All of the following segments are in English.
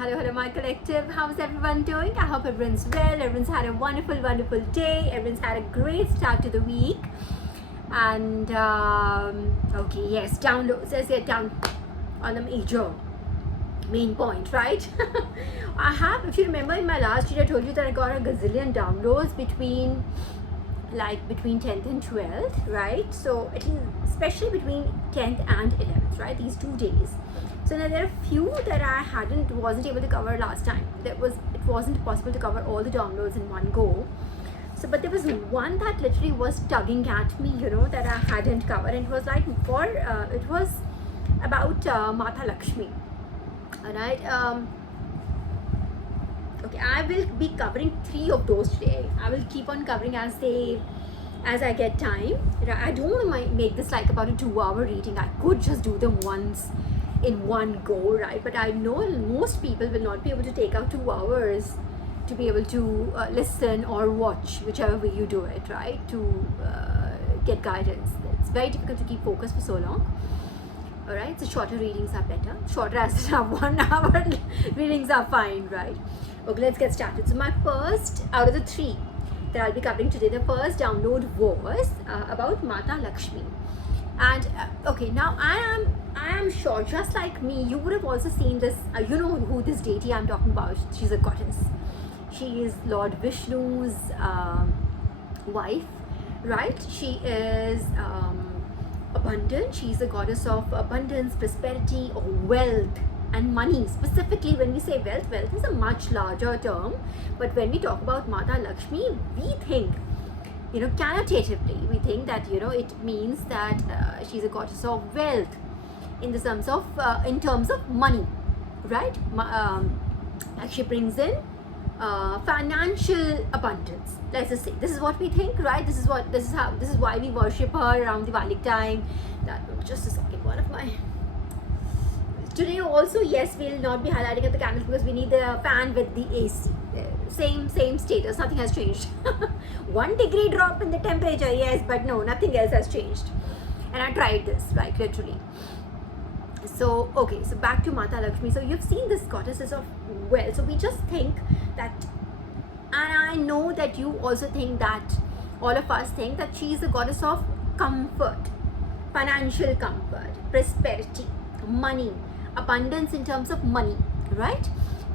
Hello, my collective. How's everyone doing? I hope everyone's well. Everyone's had a wonderful day. Everyone's had a great start to the week. And okay, yes, downloads. Let's get down on the main point, right? I have, if you remember in my last video, I told you that I got a gazillion downloads between 10th and 12th, right? So at least, especially between 10th and 11th, right? These 2 days. So now there are a few that I wasn't able to cover last time. It wasn't possible to cover all the downloads in one go. So, but there was one that literally was tugging at me, that I hadn't covered, and it was like it was about Mata Lakshmi. Alright. Okay, I will be covering 3 of those today. I will keep on covering as I get time. I don't want to make this like about a 2-hour reading. I could just do them once in one go, right? But I know most people will not be able to take out 2 hours to be able to listen or watch, whichever way you do it, right? To get guidance. It's very difficult to keep focus for so long. Alright, so shorter readings are better. Shorter as in 1 hour readings are fine, right? Okay, let's get started. So my first out of the 3 that I'll be covering today, the first download was about Mata Lakshmi. And okay, now I am sure, just like me, you would have also seen this. You know who this deity I'm talking about. She's a goddess. She is Lord Vishnu's wife, right? She is abundant. She's a goddess of abundance, prosperity, wealth, and money. Specifically, when we say wealth is a much larger term. But when we talk about Mata Lakshmi, we think, connotatively, we think that it means that she's a goddess of wealth in terms of money, right? Like she brings in financial abundance. Let's just say this is what we think, right? This is why we worship her around the Diwali time. Just a second, today also, yes, we'll not be highlighting up the candles because we need the fan with the AC. Same status, nothing has changed. 1 degree drop in the temperature, yes, but no, nothing else has changed. And I tried this, right, literally. So, okay, so back to Mata Lakshmi. So you've seen this goddesses of wealth. So we just think that, and I know that you also think that, all of us think that she is the goddess of comfort, financial comfort, prosperity, money, abundance in terms of money, right?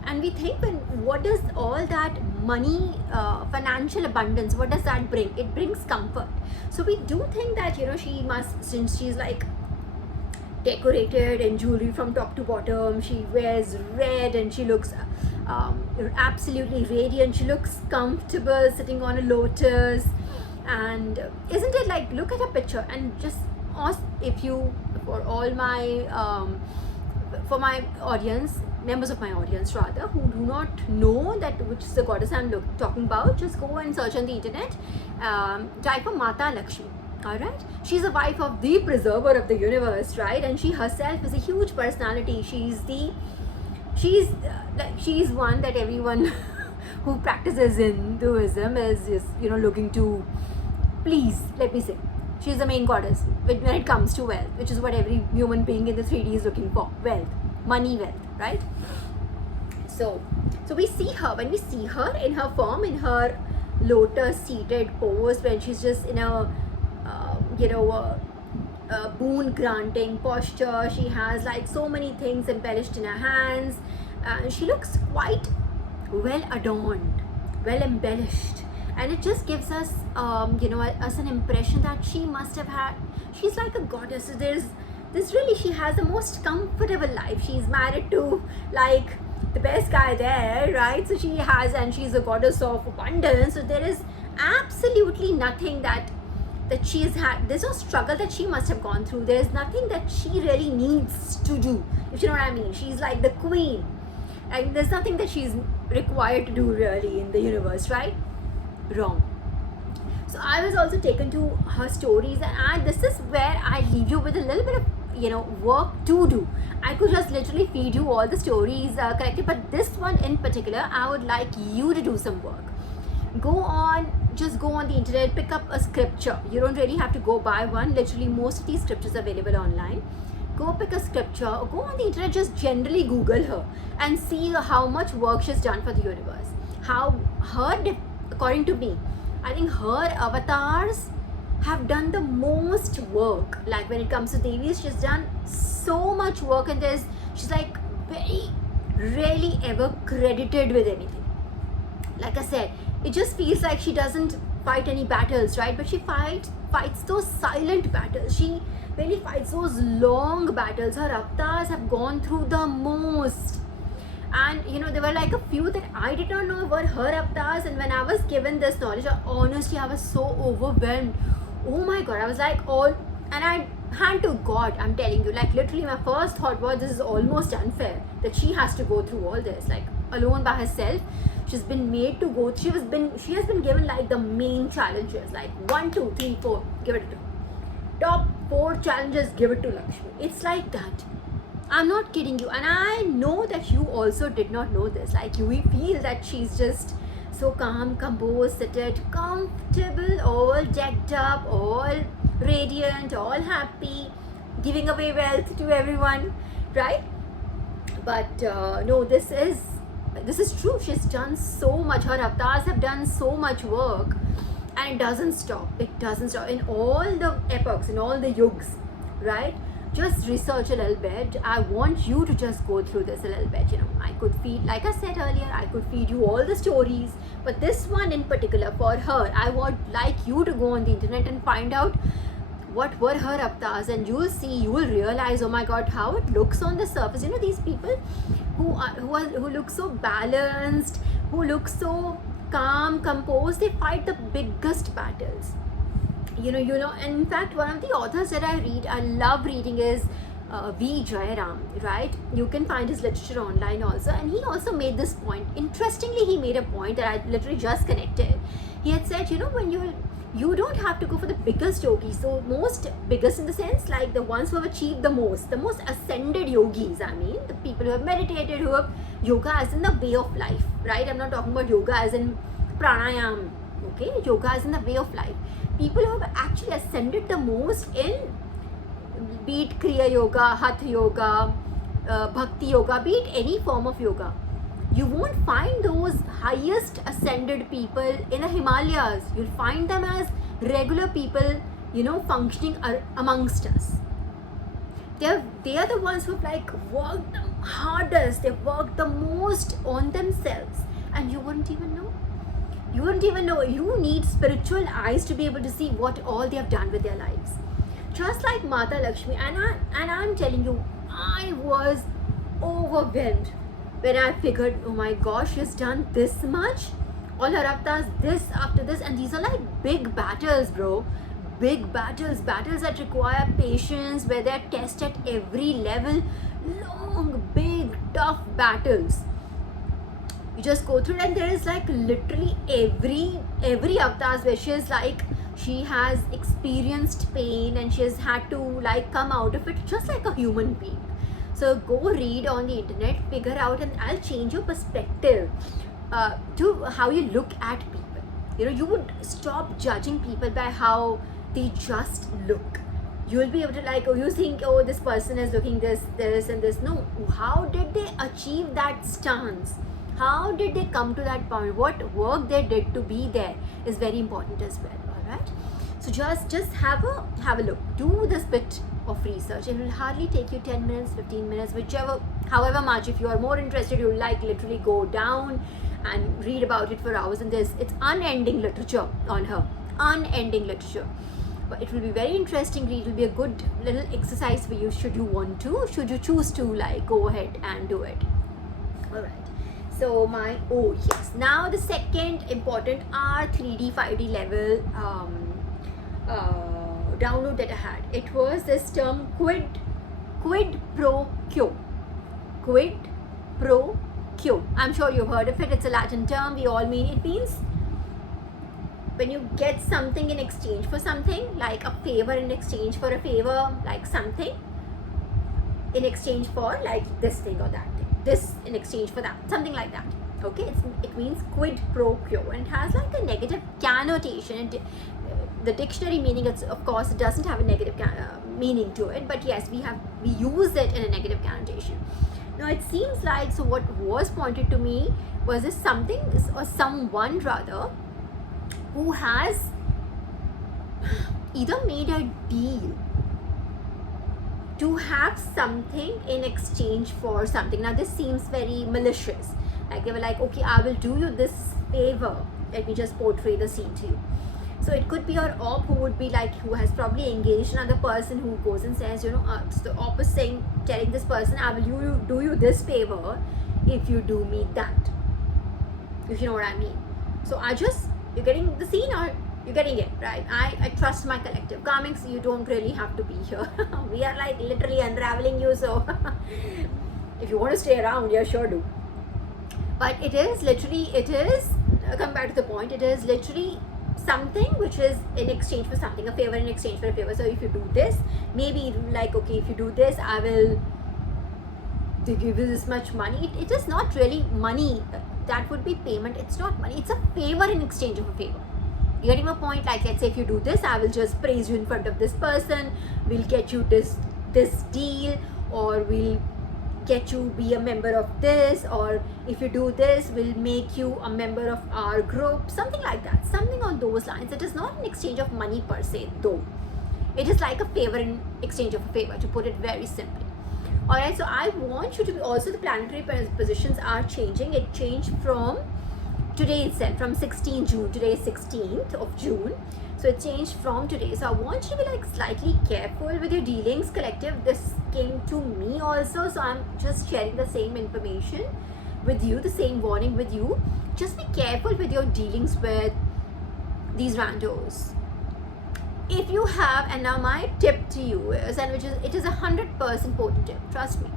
And we think, what does all that money, financial abundance, what does that bring? It brings comfort. So we do think that, she must, since she's like decorated in jewelry from top to bottom, she wears red and she looks absolutely radiant. She looks comfortable sitting on a lotus. And isn't it like, look at a picture and just ask, for my audience, members of my audience rather, who do not know that which is the goddess I'm talking about, just go and search on the internet, type for Mata Lakshmi. Alright, she's a wife of the preserver of the universe, right? And she herself is a huge personality. She's one that everyone who practices Hinduism is just looking to please. Let me say, she's the main goddess when it comes to wealth, which is what every human being in the 3D is looking for. Wealth, money, wealth, right? So we see her, when we see her in her form, in her lotus seated pose, when she's just in a boon granting posture. She has like so many things embellished in her hands. She looks quite well adorned, well embellished. And it just gives us, us an impression that she must have had, she's like a goddess. So she has the most comfortable life. She's married to like the best guy there, right? So she's a goddess of abundance. So there is absolutely nothing that she's had. There's no struggle that she must have gone through. There's nothing that she really needs to do, if you know what I mean. She's like the queen. And there's nothing that she's required to do really in the universe, right? Wrong. So I was also taken to her stories, and this is where I leave you with a little bit of work to do. I could just literally feed you all the stories collected, but this one in particular, I would like you to do some work. Just go on the internet, pick up a scripture. You don't really have to go buy one. Literally most of these scriptures are available online. Go pick a scripture, or go on the internet, just generally Google her and see how much work she's done for the universe. According to me, I think her avatars have done the most work. Like when it comes to Devis, she's done so much work, and she's like very rarely ever credited with anything. Like I said, it just feels like she doesn't fight any battles, right? But she fights those silent battles. She really fights those long battles. Her avatars have gone through the most. And there were like a few that I did not know were her avatars, and when I was given this knowledge, honestly, I was so overwhelmed. Oh my god, I was like, and I hand to God, I'm telling you, like literally my first thought was, this is almost unfair that she has to go through all this, like alone by herself. She's been made to go, she has been given like the main challenges, like 1, 2, 3, 4, give it to her. Top 4 challenges, give it to Lakshmi. It's like that. I'm not kidding you, and I know that you also did not know this. Like you feel that she's just so calm, composed, seated, comfortable, all decked up, all radiant, all happy, giving away wealth to everyone, right? But no, this is true. She's done so much. Her avatars have done so much work, and it doesn't stop. It doesn't stop in all the epochs, in all the yugs, right? Just research a little bit. I want you to just go through this a little bit. I could feed, like I said earlier, I could feed you all the stories, but this one in particular, for her, I would like you to go on the internet and find out what were her avatars, and you will realize, oh my god, how it looks on the surface. These people who look so balanced, who look so calm, composed, they fight the biggest battles. And in fact, one of the authors that I love reading is V. Jayaram, right? You can find his literature online also, and he also made this point. Interestingly, he made a point that I literally just connected. He had said, when you don't have to go for the biggest yogis, so most biggest in the sense like the ones who have achieved the most ascended yogis, I mean the people who have meditated, who have yoga as in the way of life, right? I'm not talking about yoga as in pranayam, okay? Yoga as in the way of life. People who have actually ascended the most in, be it Kriya Yoga, Hatha Yoga, Bhakti Yoga, be it any form of yoga. You won't find those highest ascended people in the Himalayas. You'll find them as regular people, functioning amongst us. They are the ones who've like worked the hardest, they've worked the most on themselves, and you wouldn't even know. You need spiritual eyes to be able to see what all they have done with their lives. Just like Mata Lakshmi, and I'm telling you, I was overwhelmed when I figured, oh my gosh, she's done this much. All her avatars, this after this, and these are like big battles, bro. Big battles that require patience, where they're tested at every level. Long, big, tough battles. You just go through it, and there is like literally every avatars where she has experienced pain, and she has had to like come out of it just like a human being. So go read on the internet, figure out, and I'll change your perspective to how you look at people. You would stop judging people by how they just look. You'll be able to you think, oh, this person is looking this and this. No, how did they achieve that stance? How did they come to that point? What work they did to be there is very important as well. All right. So just have a look. Do this bit of research. It will hardly take you 10 minutes, 15 minutes, however much. If you are more interested, you'll literally go down and read about it for hours. And it's unending literature on her. Unending literature. But it will be very interesting read. It will be a good little exercise for you should you choose to go ahead and do it. All right. So now the second important R3D 5D level download that I had, it was this term quid pro quo. Quid pro quo. I'm sure you've heard of it. It's a Latin term. It means when you get something in exchange for something, like a favor in exchange for a favor, like something in exchange for like this thing or that thing. This in exchange for that, something like that. Okay, it means quid pro quo, and it has like a negative connotation. The dictionary meaning, of course, it doesn't have a negative meaning to it, but yes, we use it in a negative connotation. Now it seems like, so what was pointed to me was this something or someone rather who has either made a deal to have something in exchange for something. Now this seems very malicious. Like they were like, okay, I will do you this favor. Let me just portray the scene to you. So it could be your op who would be like, who has probably engaged another person who goes and says, it's the op is saying, telling this person, I will do you this favor if you do me that. If you know what I mean. So you're getting the scene, or you're getting it, right? I trust my collective karmics. You don't really have to be here. We are like literally unraveling you. So if you want to stay around, yeah, sure do. But come back to the point, it is literally something which is in exchange for something, a favor in exchange for a favor. So if you do this, maybe like, okay, if you do this, I will give you this much money. It is not really money. That would be payment. It's not money. It's a favor in exchange of a favor. You getting my point? Like, let's say if you do this, I will just praise you in front of this person. We'll get you this deal, or we'll get you be a member of this, or if you do this, we'll make you a member of our group, something like that, something on those lines. It is not an exchange of money per se, though. It is like a favor in exchange of a favor, to put it very simply. Alright, so I want you to be also, the planetary positions are changing. It changed from today itself, from 16 June. Today is 16th of June. So it changed from today. So I want you to be like slightly careful with your dealings, collective. This came to me also. So I'm just sharing the same information with you, the same warning with you. Just be careful with your dealings with these randos. If you have, and now my tip to you is, and it is 100% potent tip, trust me.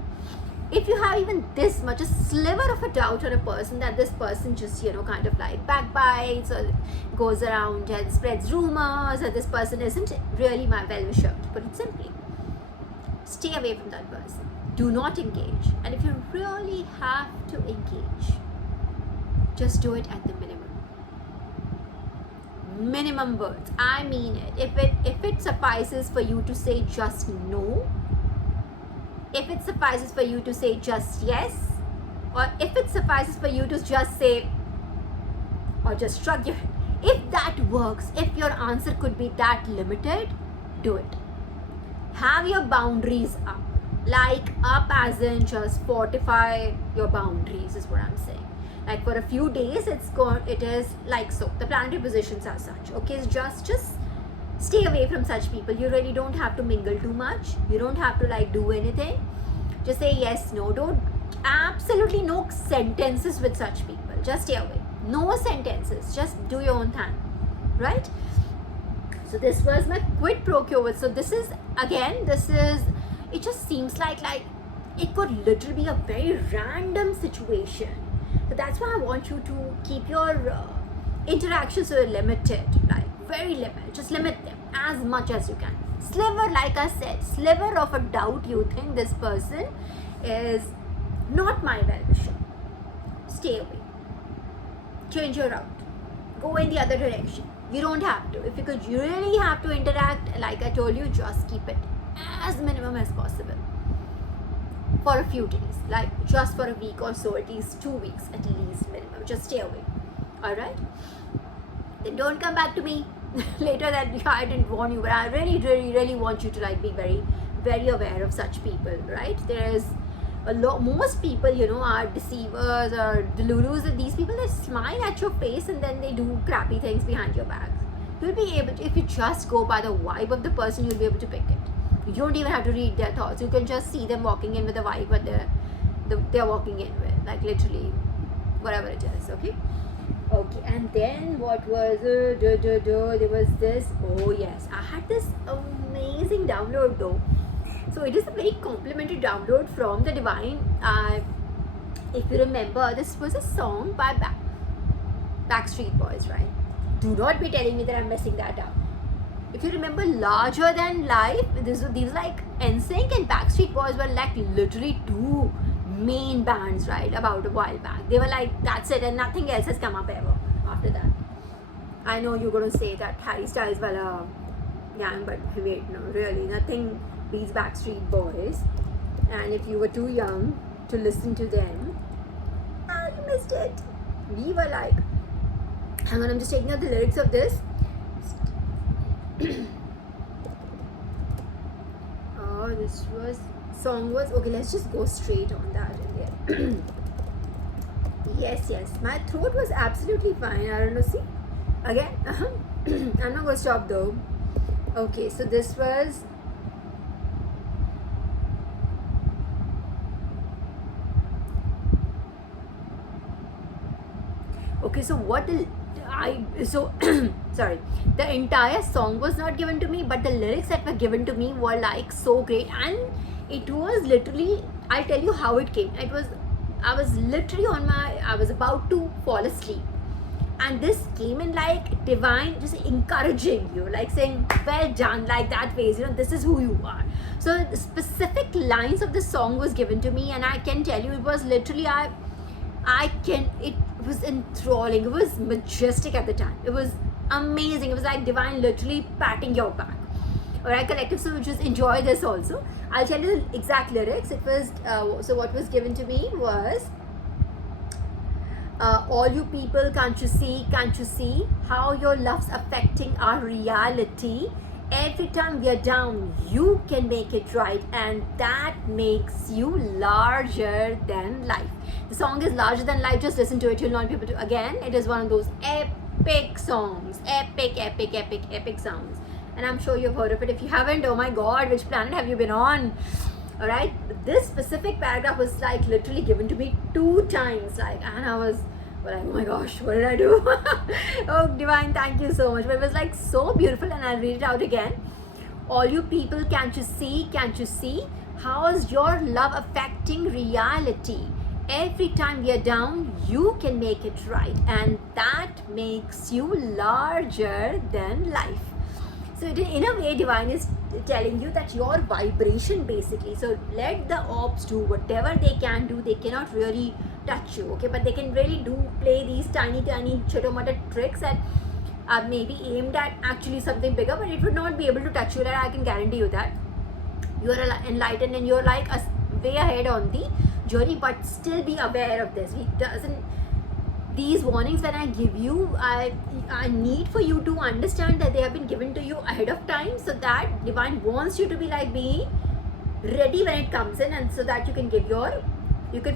If you have even this much, a sliver of a doubt on a person, that this person just, kind of like backbites or goes around and spreads rumors, or this person isn't really my well-wisher, to put it simply, stay away from that person. Do not engage. And if you really have to engage, just do it at the minimum words. I mean it. If it suffices for you to say just no, if it suffices for you to say just yes, or if it suffices for you to just say, or just shrug your head, if that works, if your answer could be that limited, do it. Have your boundaries up, like up as in just fortify your boundaries is what I'm saying. Like for a few days, it is like so. The planetary positions are such. Okay, so just stay away from such people. You really don't have to mingle too much. You don't have to like do anything. Just say yes, no. Don't, absolutely no sentences with such people. Just stay away. No sentences. Just do your own thing. Right? So this was my quid pro quo. So this is, it just seems like it could literally be a very random situation. So that's why I want you to keep your interactions limited, like very limited. Just limit them as much as you can. Sliver, like I said, sliver of a doubt you think this person is not my well-wisher. Stay away. Change your route. Go in the other direction. You don't have to. If you could really have to interact, like I told you, just keep it as minimum as possible. For a few days, like just for a week or so, at least 2 weeks at least minimum. Just stay away. Alright? Then don't come back to me later that I didn't warn you, but I really want you to like be very, very aware of such people, right? There is a lot, most people, are deceivers or delulus. These people, they smile at your face and then they do crappy things behind your back. You'll be able to, if you just go by the vibe of the person, you'll be able to pick it. You don't even have to read their thoughts. You can just see them walking in with the vibe what they're walking in with, like literally whatever it is. Okay, and then what was there was this, oh yes, I had this amazing download though. So it is a very complimentary download from the divine. If you remember, this was a song by Backstreet Boys, right? Do not be telling me that I'm messing that up. If you remember, Larger Than Life, these like NSYNC and Backstreet Boys were like literally two main bands, right, about a while back. They were like, that's it, and nothing else has come up ever after that. I know you're going to say that Harry Styles wala gang, but wait, no, really, nothing beats Backstreet Boys. And if you were too young, to listen to them. Ah, you missed it. We were like, hang on, I'm just taking out the lyrics of this. Oh, this song was, okay, let's just go straight on that again. Yes, my throat was absolutely fine. I don't know, see, again, I'm not going to stop though. Okay, so this was, okay, so sorry, the entire song was not given to me, but the lyrics that were given to me were like so great, and it was literally, I'll tell you how it came. I was literally I was about to fall asleep, and this came in like divine, just encouraging you, like saying, well done, like that phase, this is who you are. So specific lines of the song was given to me, and I can tell you, it was literally, it was enthralling, it was majestic at the time, it was amazing, it was like divine literally patting your back. Alright, collective, so just enjoy this also. I'll tell you the exact lyrics. It was, so what was given to me was, all you people, can't you see how your love's affecting our reality? Every time we are down, you can make it right, and that makes you larger than life. The song is larger than life. Just listen to it, you'll not be able to. Again, it is one of those epic songs, epic songs, and I'm sure you've heard of it. If you haven't, oh my god, which planet have you been on? Alright, this specific paragraph was like literally given to me 2 times, like, and I was like, oh my gosh, what did I do? Oh divine, thank you so much. But it was like so beautiful, and I'll read it out again. All you people, can't you see how's your love affecting reality? Every time we are down, you can make it right, and that makes you larger than life. So in a way, divine is telling you that your vibration basically, so let the ops do whatever they can do. They cannot really touch you, okay, but they can really play these tiny chitto-matta tricks that are maybe aimed at actually something bigger, but it would not be able to touch you. That I can guarantee you that. You are enlightened, and you're like way ahead on the journey, but still be aware of this. These warnings when I give you, I need for you to understand that they have been given to you ahead of time, so that divine wants you to be like being ready when it comes in, and so that you can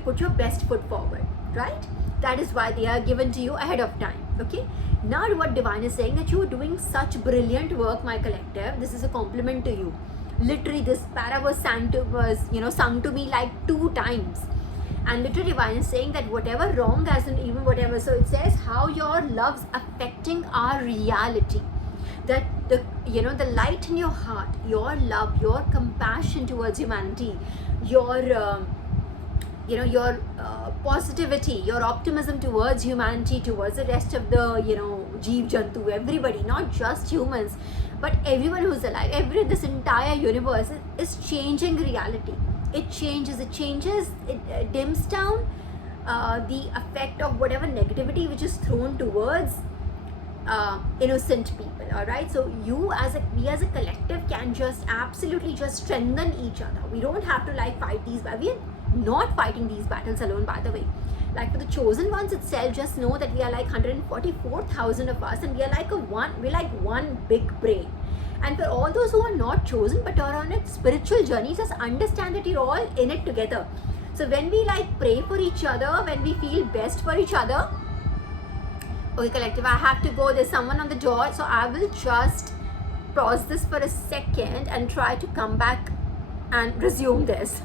put your best foot forward, right? That is why they are given to you ahead of time. Okay, now what divine is saying, that you are doing such brilliant work, my collective. This is a compliment to you. Literally, this para was sung to me like 2 times. And literally divine is saying that whatever wrong, as in even whatever, so it says how your love's affecting our reality, that the light in your heart, your love, your compassion towards humanity, your positivity, your optimism towards humanity, towards the rest of the jeev jantu, everybody, not just humans, but everyone who's alive, this entire universe is changing reality. It changes, it dims down the effect of whatever negativity which is thrown towards innocent people. Alright, so we as a collective can just absolutely just strengthen each other. We don't have to fight these battles. We are not fighting these battles alone, by the way. Like for the chosen ones itself, just know that we are like 144,000 of us, and we're like one big brain. And for all those who are not chosen but are on a spiritual journey, just understand that you're all in it together. So when we pray for each other, when we feel best for each other. Okay, collective, I have to go. There's someone on the door, so I will just pause this for a second and try to come back and resume this.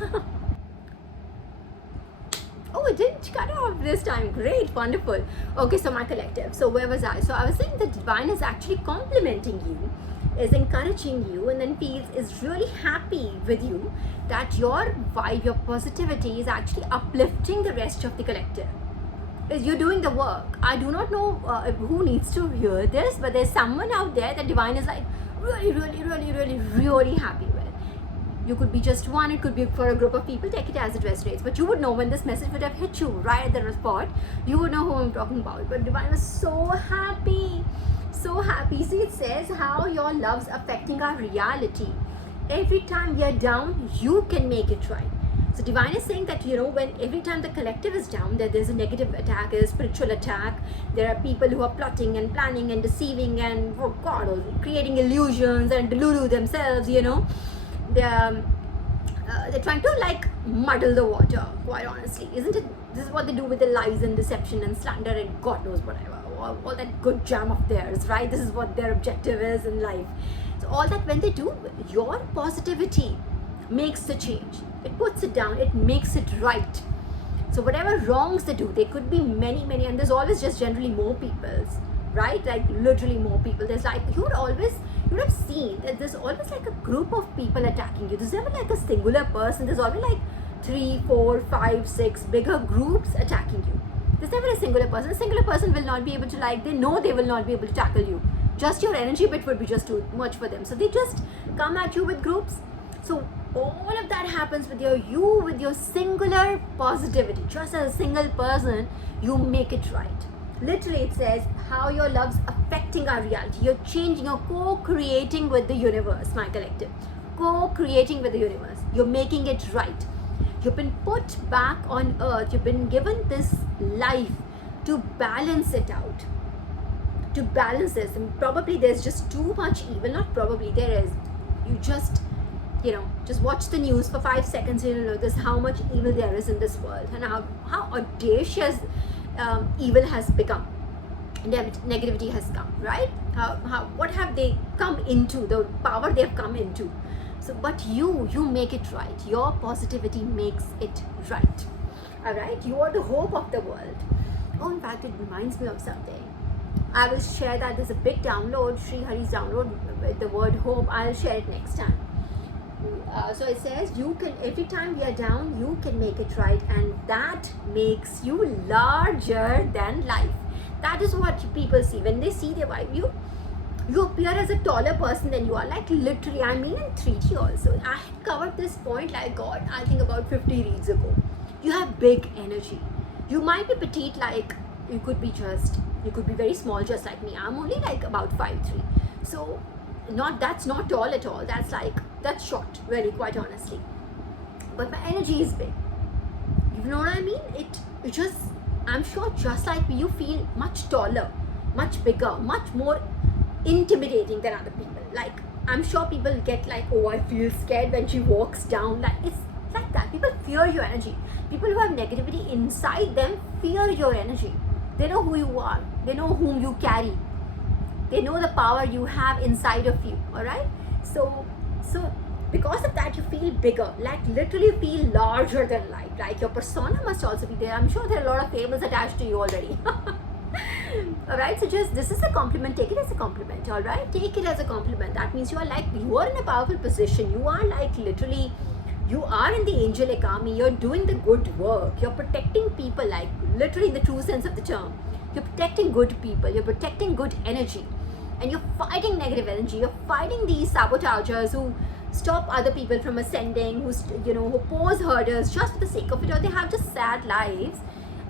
Oh, it didn't cut off this time. Great, wonderful. Okay, so my collective. So where was I? So I was saying the divine is actually complimenting you, is encouraging you, and then is really happy with you that your vibe, your positivity is actually uplifting the rest of the collective. Is you're doing the work. I do not know who needs to hear this, but there's someone out there that divine is really happy with. You could be just one, it could be for a group of people, take it as it resonates. But you would know when this message would have hit you right at the spot, you would know who I'm talking about. But divine was so happy. So happy. See, it says how your love's affecting our reality. Every time we are down, you can make it right. So divine is saying that, when every time the collective is down, that there's a negative attack, a spiritual attack. There are people who are plotting and planning and deceiving and, oh God, creating illusions and delulu themselves, they're trying to like muddle the water, quite honestly, isn't it? This is what they do with the lies and deception and slander and God knows whatever, all that good jam of theirs, right? This is what their objective is in life. So all that, when they do, your positivity makes the change. It puts it down, it makes it right. So whatever wrongs they do, there could be many, and there's always just generally more people's, right? Like literally more people. There's like, you would have seen that there's always like a group of people attacking you. There's never like a singular person. There's always like 3, 4, 5, 6 bigger groups attacking you. There's never a singular person. A singular person will not be able to, like, they know they will not be able to tackle you. Just your energy bit would be just too much for them. So they just come at you with groups. So all of that happens with your singular positivity. Just as a single person, you make it right. Literally, it says how your love's affecting our reality. You're changing, you're co-creating with the universe, my collective. Co-creating with the universe. You're making it right. You've been put back on earth. You've been given this life to balance it out. To balance this. And probably there's just too much evil. Not probably, there is. You just watch the news for 5 seconds and you'll notice how much evil there is in this world and how audacious evil has become. Negativity has come, right? What have they come into, the power they have come into. So, but you make it right. Your positivity makes it right. All right? You are the hope of the world. Oh, in fact, it reminds me of something. I will share that. There's a big download, Sri Hari's download with the word hope. I'll share it next time. So it says, every time we are down, you can make it right, and that makes you larger than life. That is what people see when they see their wife. You appear as a taller person than you are, like literally. I mean, in 3D also. I had covered this point, like God, I think about 50 reads ago. You have big energy. You might be petite, like you could be very small, just like me. I'm only like about 5'3". So that's not tall at all. That's short, really, quite honestly. But my energy is big. You know what I mean? It just, I'm sure, just like me, you feel much taller, much bigger, much more intimidating than other people. Like, I'm sure people get like, oh, I feel scared when she walks down. Like, it's like that. People fear your energy. People who have negativity inside them fear your energy. They know who you are. They know whom you carry. They know the power you have inside of you. All right? So because of that, you feel bigger, like literally feel larger than life. Like your persona must also be there. I'm sure there are a lot of fables attached to you already. All right, so this is a compliment. Take it as a compliment. All right, take it as a compliment. That means you are in a powerful position. You are like literally, you are in the angelic army. You're doing the good work. You're protecting people, like literally in the true sense of the term. You're protecting good people. You're protecting good energy, and you're fighting negative energy. You're fighting these sabotagers who stop other people from ascending, who pose hurdles just for the sake of it, or they have just sad lives,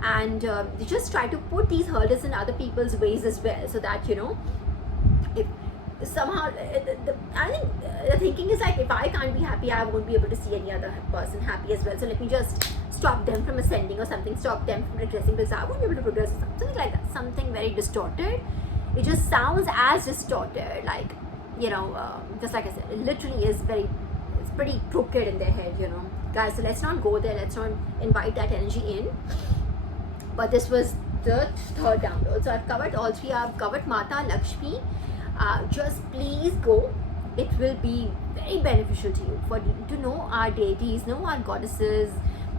and they just try to put these hurdles in other people's ways as well, so that if somehow I think the thinking is like, if I can't be happy, I won't be able to see any other person happy as well, so let me just stop them from ascending or something, stop them from regressing, because I won't be able to progress, something like that, something very distorted. It just sounds as distorted, like just like I said, it literally is it's pretty crooked in their head, guys. So let's not go there, let's not invite that energy in. But this was the third download. So I've covered all three. I've covered Mata Lakshmi. Just please go. It will be very beneficial to you to know our deities, know our goddesses,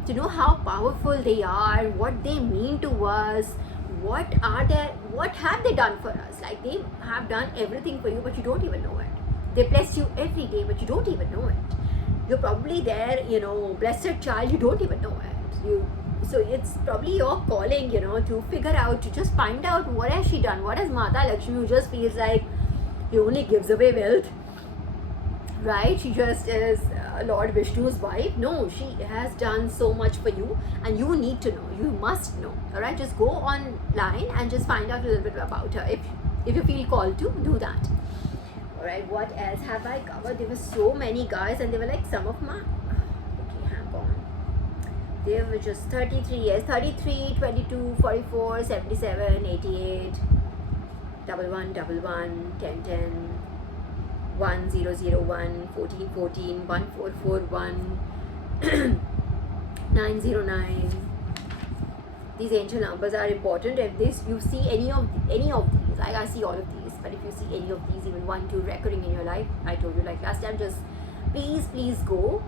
to know how powerful they are, what they mean to us, what have they done for us. Like, they have done everything for you, but you don't even know it. They bless you every day, but you don't even know it. You're probably their blessed child, you don't even know it. So it's probably your calling, to figure out, to just find out, what has she done, what has Mata Lakshmi, who just feels like he only gives away wealth, right? She just is Lord Vishnu's wife. No, she has done so much for you, and you need to know, you must know. All right, just go online and just find out a little bit about her if you feel called to do that. All right, what else have I covered? There were so many, guys, and they were like some of my okay, hang on. They were just 33 years, 33, 22, 44, 77, 88, 1111, 1010, 1001, 1414, 1441, 909. These angel numbers are important. If this you see any of these, like I see all of these, but if you see any of these, even 1, 2 recurring in your life, I told you like last time, just please go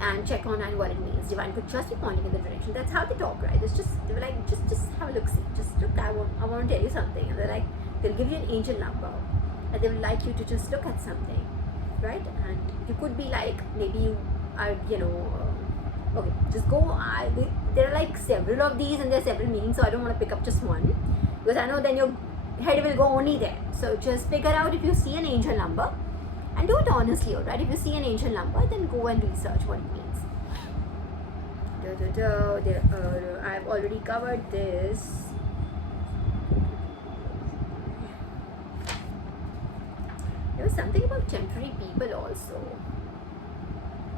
and check online what it means. Divine could just be pointing in the direction. That's how they talk, right? It's just, they were like, just have a look, see, just look, I want to tell you something, and they're like, they'll give you an angel number, and they will like you to just look at something, right? And you could be like, maybe you are, okay, just go. There are like several of these, and there are several meanings, so I don't want to pick up just one, because I know then your head will go only there. So just figure out if you see an angel number, and do it honestly, alright? If you see an angel number, then go and research what it means. I've already covered this. There was something about temporary people also.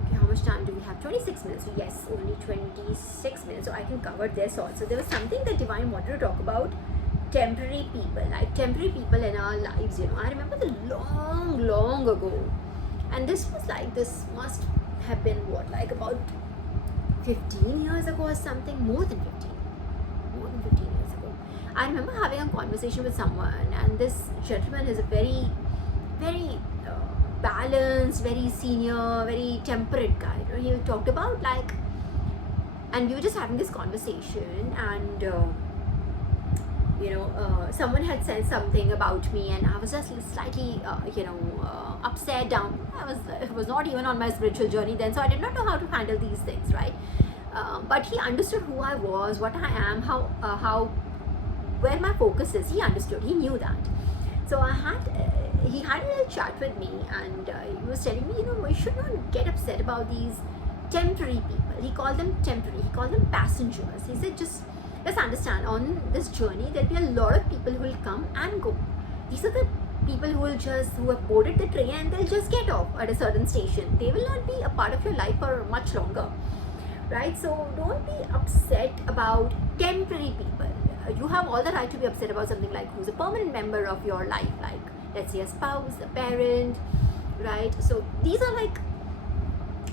Okay, how much time do we have? 26 minutes. Yes, only 26 minutes, so I can cover this also. There was something that Divine wanted to talk about. Temporary people, like temporary people in our lives, I remember the long ago, and this was like, this must have been what, like about 15 years ago or something, more than 15 years ago. I remember having a conversation with someone, and this gentleman is a very balanced, very senior, very temperate guy. He talked about like, and we were just having this conversation, and someone had said something about me, and I was just slightly, upset down. It was not even on my spiritual journey then, so I did not know how to handle these things, right? But he understood who I was, what I am, where my focus is. He understood. He knew that. So he had a little chat with me, and he was telling me, we should not get upset about these temporary people. He called them temporary. He called them passengers. He said, just let's understand, on this journey there'll be a lot of people who will come and go. These are the people who have boarded the train, and they'll just get off at a certain station. They will not be a part of your life for much longer, right? So don't be upset about temporary people. You have all the right to be upset about something like who's a permanent member of your life, like let's say a spouse, a parent, right? So these are like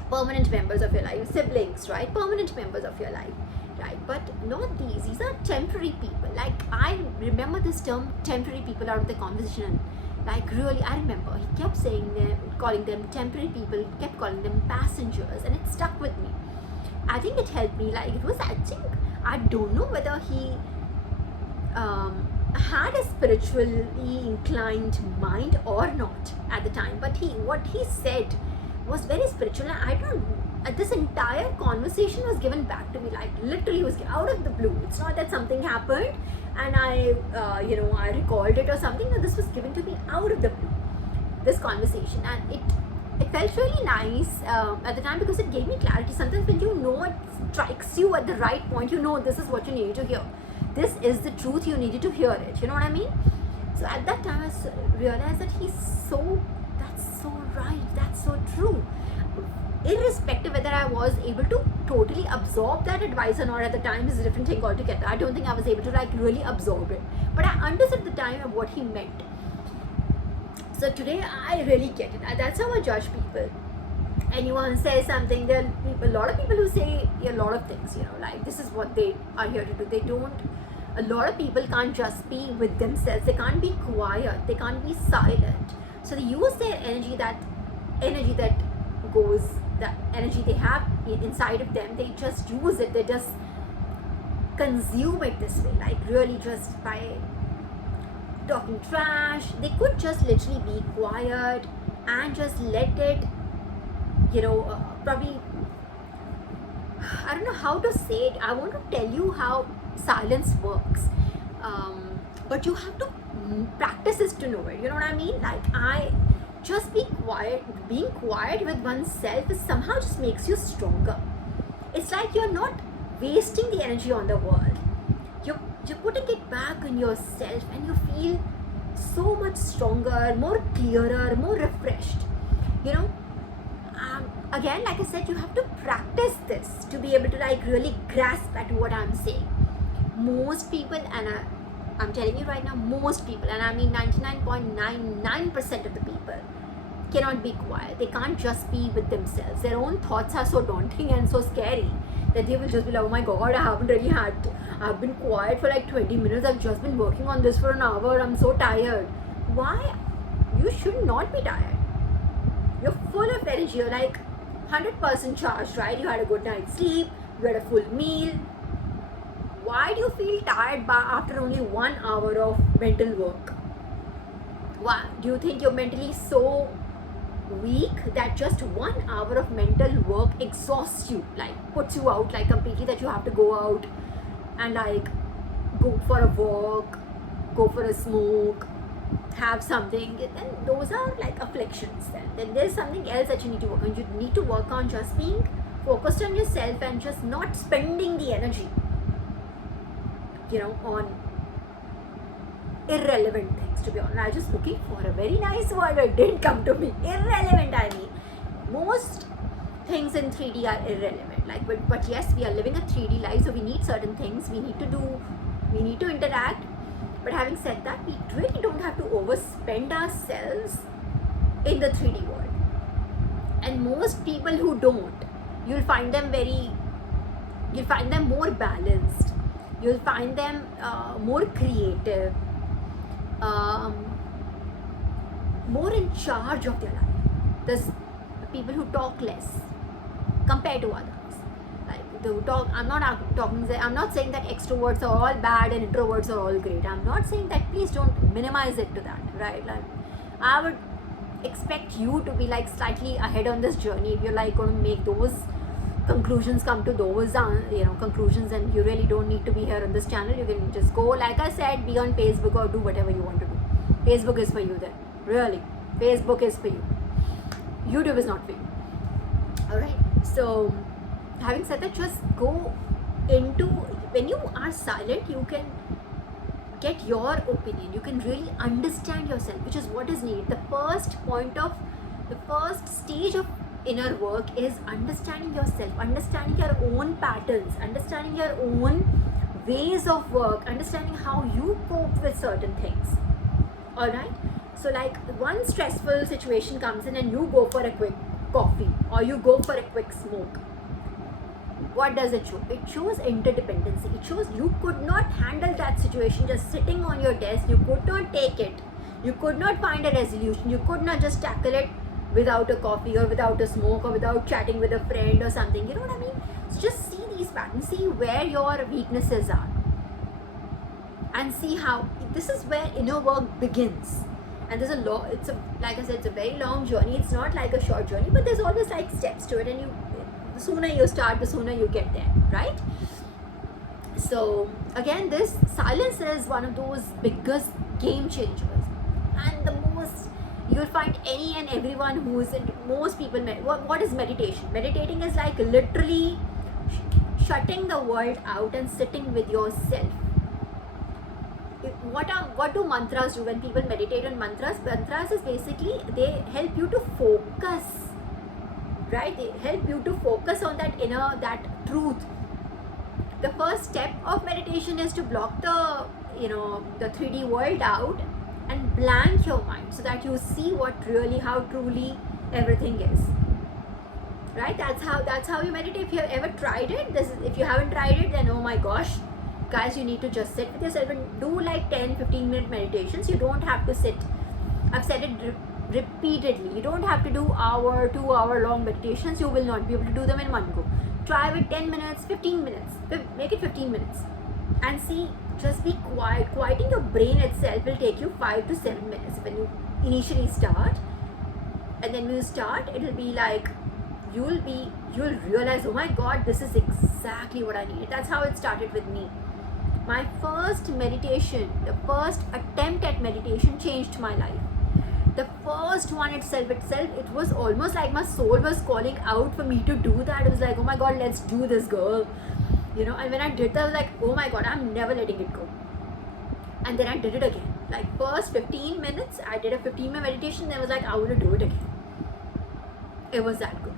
permanent members of your life, siblings, right? Permanent members of your life, right? But not these. These are temporary people. Like, I remember this term temporary people out of the conversation. Like, really, I remember he kept calling them temporary people, kept calling them passengers, and it stuck with me. I think it helped me. Like, I don't know whether he had a spiritually inclined mind or not at the time, but what he said was very spiritual, and this entire conversation was given back to me, like literally was out of the blue. It's not that something happened and I recalled it or something. No, this was given to me out of the blue, this conversation, and it felt really nice at the time, because it gave me clarity. Sometimes when it strikes you at the right point, this is what you needed to hear. This is the truth, you needed to hear it. You know what I mean? So at that time I realized that that's so right, that's so true. Irrespective whether I was able to totally absorb that advice or not at the time is a different thing altogether. I don't think I was able to really absorb it, but I understood at the time of what he meant. So today I really get it. That's how I judge people. Anyone says something, there are a lot of people who say a lot of things, like this is what they are here to do. A lot of people can't just be with themselves. They can't be quiet. They can't be silent. So they use their energy, that energy they have inside of them, they just use it. They just consume it this way, like really just by talking trash. They could just literally be quiet and just let it, probably, I don't know how to say it. I want to tell you how silence works, but you have to practice this to know it. You know what I mean? Like, just be quiet. Being quiet with oneself somehow just makes you stronger. It's like you're not wasting the energy on the world. You're putting it back on yourself, and you feel so much stronger, more clearer, more refreshed. again, like I said, you have to practice this to be able to like really grasp at what I'm saying. Most people, and I'm telling you right now, most people, and I mean 99.99% of the people, cannot be quiet. They can't just be with themselves. Their own thoughts are so daunting and so scary that they will just be like, oh my god, I've been quiet for like 20 minutes, I've just been working on this for an hour, I'm so tired. Why? You should not be tired. You're full of energy, you're like 100% charged, right? You had a good night's sleep, you had a full meal. Why do you feel tired after only 1 hour of mental work? Why? Do you think you're mentally so weak that just 1 hour of mental work exhausts you, like puts you out like completely, that you have to go out and like go for a walk, go for a smoke, have something? Then those are like afflictions. Then there's something else that you need to work on. You need to work on just being focused on yourself and just not spending the energy, on irrelevant things. To be honest, I was just looking for a very nice word, it didn't come to me. Irrelevant, I mean, most things in 3D are irrelevant, like, but yes, we are living a 3D life, so we need certain things, we need to interact. But having said that, we really don't have to overspend ourselves in the 3D world. And most people who don't, you'll find them more balanced, you'll find them more creative, more in charge of their life. There's people who talk less compared to others. Like the talk, I'm not saying that extroverts are all bad and introverts are all great. I'm not saying that. Please don't minimize it to that, right? Like, I would expect you to be like slightly ahead on this journey if you're like going to make those conclusions, come to those conclusions, and you really don't need to be here on this channel. You can just go, like I said, be on Facebook or do whatever you want to do. Facebook is for you then. Really, Facebook is for you. YouTube is not for you. Alright, so having said that, just go into, when you are silent, you can get your opinion, you can really understand yourself, which is what is needed. The first stage of inner work is understanding yourself, understanding your own patterns, understanding your own ways of work, understanding how you cope with certain things. Alright, so like one stressful situation comes in and you go for a quick coffee or you go for a quick smoke. What does it show? It shows interdependency. It shows you could not handle that situation just sitting on your desk. You could not take it. You could not find a resolution. You could not just tackle it without a coffee or without a smoke or without chatting with a friend or something. You know what I mean? So just see these patterns, see where your weaknesses are, and see how this is where inner work begins. And there's like I said, it's a very long journey. It's not like a short journey, but there's always like steps to it, and the sooner you start, the sooner you get there, right? So again, this silence is one of those biggest game changers, and the most you'll find any and everyone who's in, most people, what is meditation? Meditating is like literally shutting the world out and sitting with yourself. What do mantras do? When people meditate on mantras is basically, they help you to focus, right? They help you to focus on that inner, that truth. The first step of meditation is to block the 3D world out and blank your mind so that you see how truly everything is, right? That's how you meditate. If you have ever tried it, if you haven't tried it, then oh my gosh, guys, you need to just sit with yourself and do like 10-15 minute meditations. You don't have to sit. I've said it repeatedly. You don't have to do 2-hour long meditations. You will not be able to do them in one go. Try with 10 minutes, 15 minutes. Make it 15 minutes. And see, just be quiet. Quieting your brain itself will take you 5 to 7 minutes when you initially start. And then when you start, it'll be like, you'll realize, oh my god, this is exactly what I needed. That's how it started with me. My first meditation, the first attempt at meditation changed my life. The first one itself, it was almost like my soul was calling out for me to do that. It was like, oh my god, let's do this, girl. And when I did that, I was like, oh my god, I'm never letting it go. And then I did it again. Like first 15 minutes, I did a 15-minute meditation. Then I was like, I want to do it again. It was that good.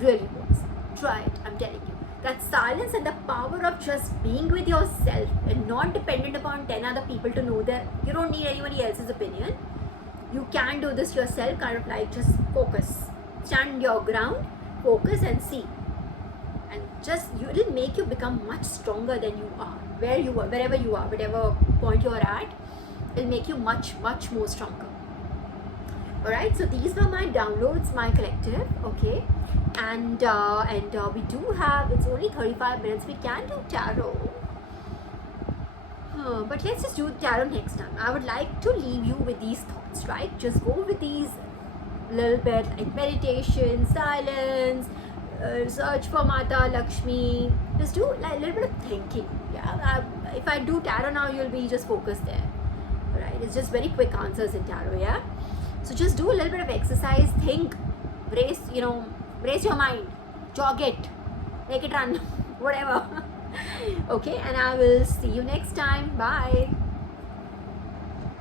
really works. Try it, I'm telling you. That silence and the power of just being with yourself and not dependent upon 10 other people to know that you don't need anybody else's opinion. You can do this yourself, kind of like just focus. Stand your ground, focus and see. And just, it'll make you become much stronger than you are. Where you are, wherever you are, whatever point you're at, it'll make you much, much more stronger. Alright, so these were my downloads, my collective, okay? And we do have, it's only 35 minutes, we can do tarot. But let's just do tarot next time. I would like to leave you with these thoughts, right? Just go with these little bit, like meditation, silence, search for Mata Lakshmi. Just do like a little bit of thinking. Yeah, if I do tarot now, you'll be just focused there. Right? It's just very quick answers in tarot. Yeah. So just do a little bit of exercise. Think, brace your mind, jog it, make it run, whatever. Okay, and I will see you next time. Bye.